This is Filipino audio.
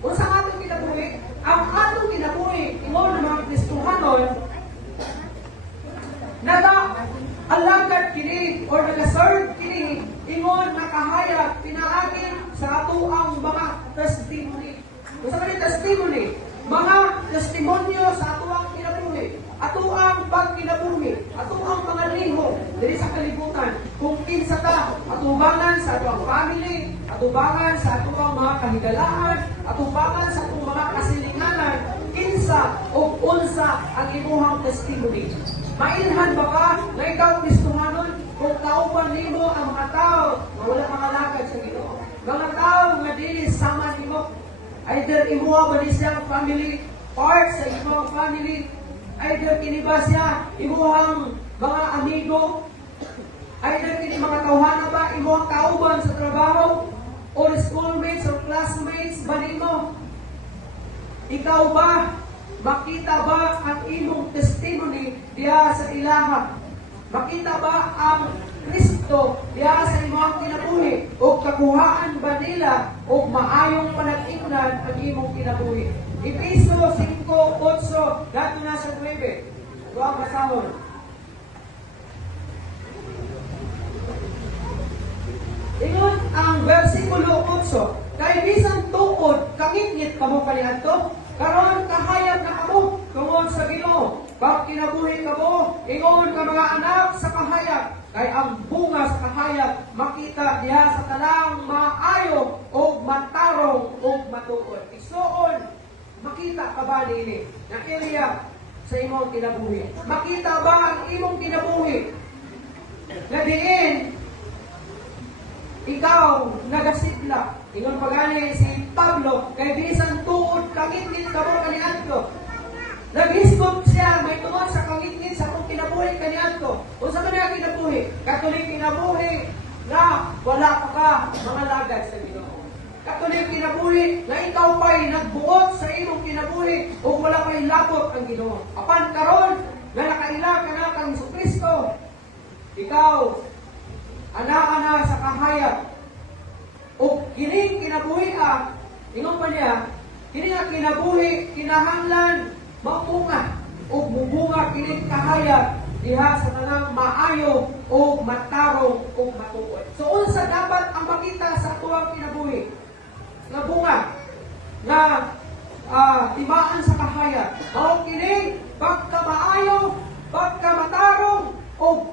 Unsa ang atong kinabuhi? Ang atong kinabuhi ingon ng mga Kristohanon alagad kini or nag-serve kini ingon nakahayag pinaagi sa ato ang mga testimony. Unsa man testimony? Mga testimonyo sa ato ang kinabuhi, ato ang pagkinabuhi, ato ang mga lihok diri sa kalibutan. Kung kinsa ta, atubangan sa ato ang family, atubangan sa ato ang mga kahigalaan, atubangan sa atong mga kasilinganan, kinsa o unsa ang imuhang testimony. Mainhan ba ka na ikaw Kristohanon kung kauban nimo ang mga tao na wala mga lagad sa Ginoo? Mga tao nga dili sama nimo, either imuha ba ni siyang family part sa imong family, either kini ba siya imuhang mga amigo, either kini mga tawhana ba imuhang kauban sa trabaho, or schoolmates or classmates ba nimo? Ikaw ba? Makita ba ang imong testimony diha sa ilaha? Makita ba ang Kristo diha sa imong kinabuhi? O kakuhaan ba nila o maayong panag-ingnan ang imong kinabuhi? Efeso 5:8 dato na sa 9. Duha kasahon. Ingon ang versikulo 8, kay bisan tuod kangit-ngit kamo kaniadto, karon kahayag na kamo tungod sa Ginoo. Pag kinabuhi kamo, ingon ka mga anak sa kahayag, kay ang bunga sa kahayag makita diha sa tanang maayo o matarong o matuod. Isuon, makita ka ba nini na area sa imong kinabuhi? Makita ba ang imong kinabuhi na diin ikaw nagasidla? Ingon pagani si Pablo, kay bisan tuod kangit-ngit kamo kaniadto. Naghisgot siya, may tungod sa kangit-ngit sa kung kinabuhi kaniadto. Unsa man ang kinabuhi? Katuloy kinabuhi na wala pa ka mga lagad sa Ginoo. Katuloy kinabuhi na ikaw pa'y nagbuot sa imong kinabuhi o wala pa'y labot ang Ginoo. Apan karon na nakaila ka na kang Kristo, ikaw ana-ana sa kahayag o kining kinabuhi ingon pa niya, kini nga kinabuhi kinahanglan mapunga o mubunga kining kahayag diha sa tanang maayo o matarong o matuod. So unsa dapat ang makita sa tuwang kinabuhi? Nga bunga nga timaan sa kahayag. Mao kining pagkamaayo, pagkamatarong o